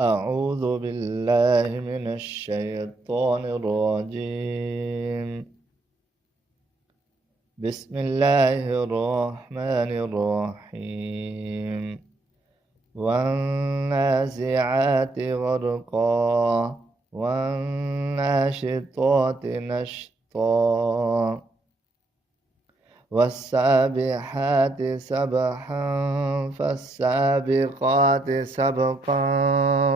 أعوذ بالله من الشيطان الرجيم. بسم الله الرحمن الرحيم. والنازعات غرقا والناشطات نشطا والسابحات سبحا فالسابقات سبقا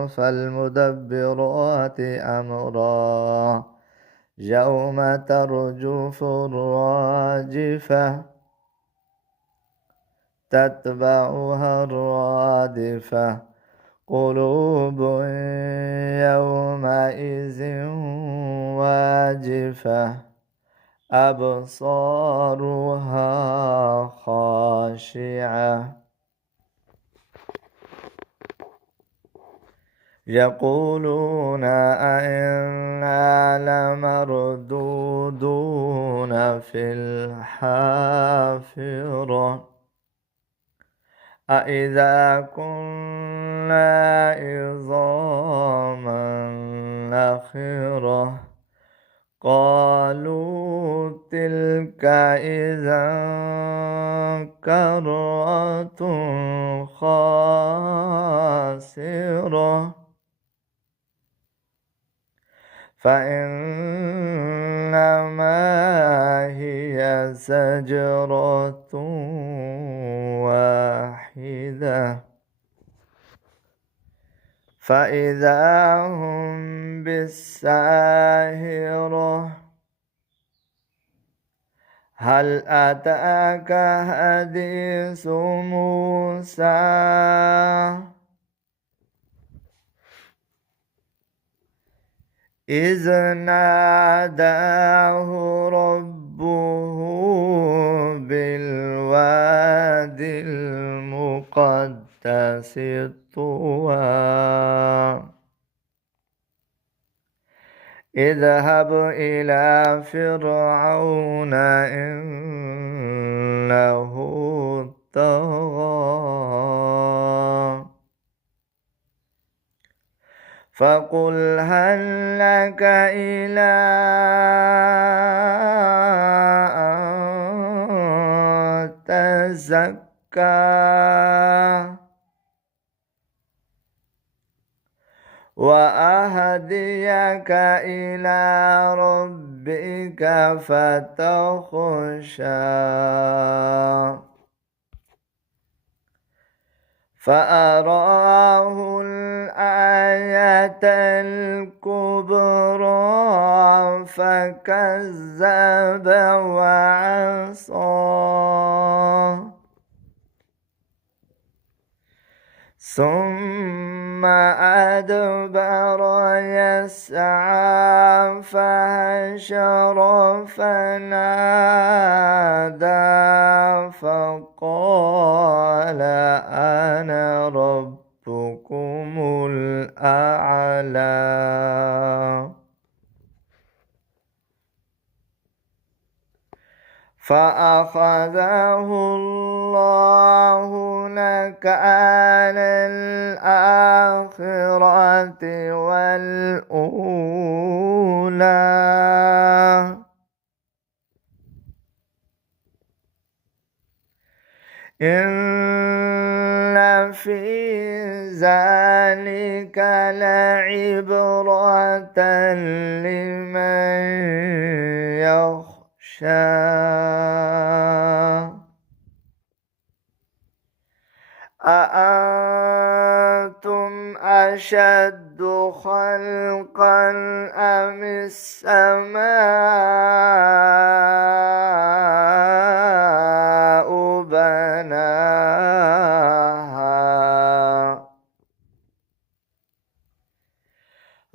فالمدبرات أمرا يوم ترجف الراجفة تتبعها الرادفة قلوب يومئذ واجفة أبصارها خاشعة يقولون أئنا لمردودون في الحافرة أإذا كنا عظاما نخرة قالوا تلك إذا كرة خاسرة فإنما هي زجرة واحدة فإذا هم بالساهرة هل أتاك حديث موسى إذ ناداه ربه بالواد المقدس طوى اذهب إلى فرعون إنه طغى فقل هل لك إلى أن تزكى وأهديك إلى ربك فتخشى فأراه الآية الكبرى فكذب وعصى ثم أدبر يسعى فحشر فنادى فقال أنا ربكم الأعلى فأخذه الله نكال الآخرة والأولى إن في ذلك لعبرة لمن يخشى أأنتم أشد خلقا أم السماء بناها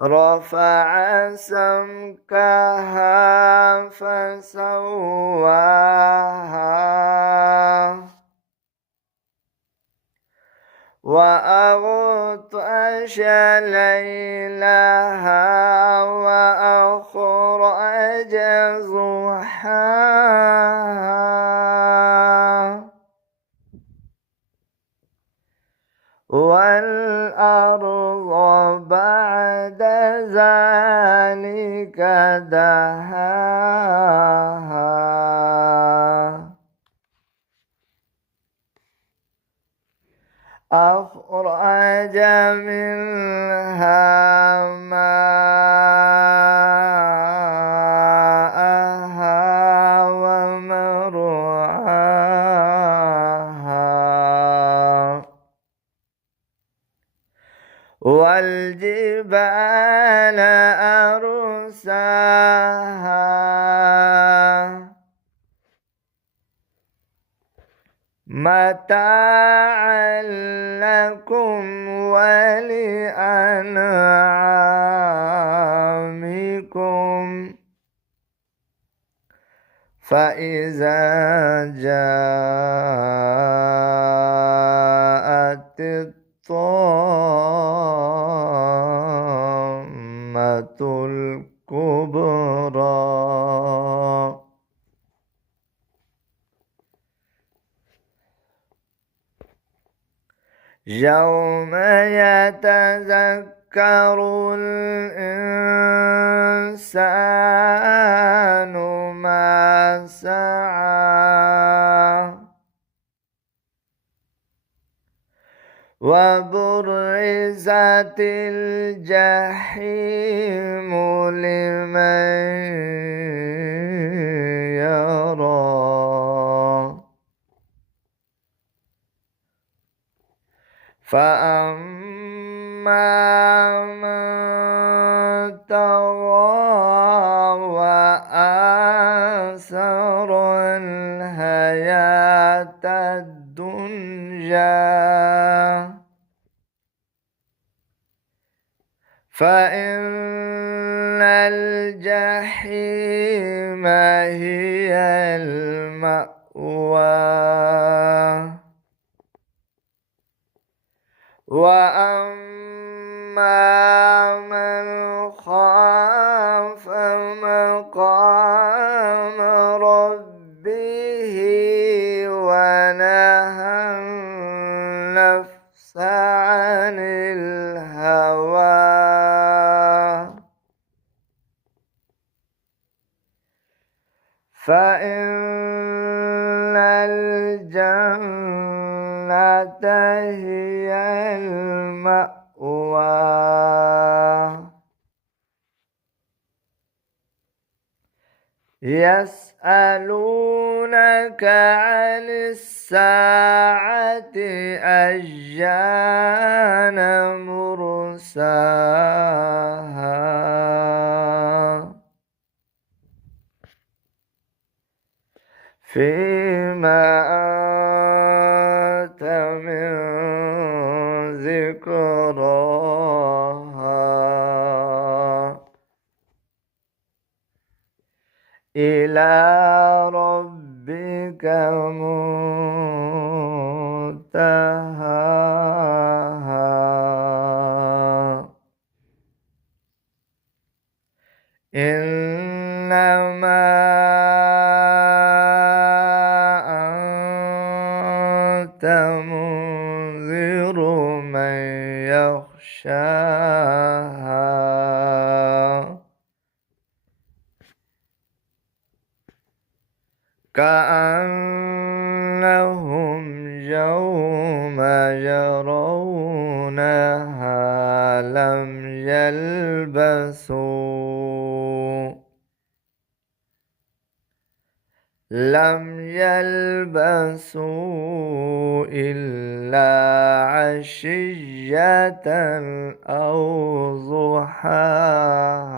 رفع سمكها فسواها وأغطش ليلها وأخرج ضحاها والأرض بعد ذلك دهاها أخرج منها ماءها ومرعاها والجبال أرساها متاعا لكم ولأنعامكم فإذا جاءت الطامة الكبرى يوم يتذكر الإنسان ما سعى وبرزت الجحيم لمن يرى فأما من طغى وآثر الحياة الدنيا فإن الجحيم هي المأوى وأما من خاف مقام ربه ونهى النفس عن الهوى فإن الجنة هي المأوى يسألونك عن الساعة أيان مرساها فيما أنت من ذكراها إلى ربك منتهاها إنما أنت منذر من يخشاها كأنهم يوم يرونها لم يلبسوا إلا عشية أو ضحاها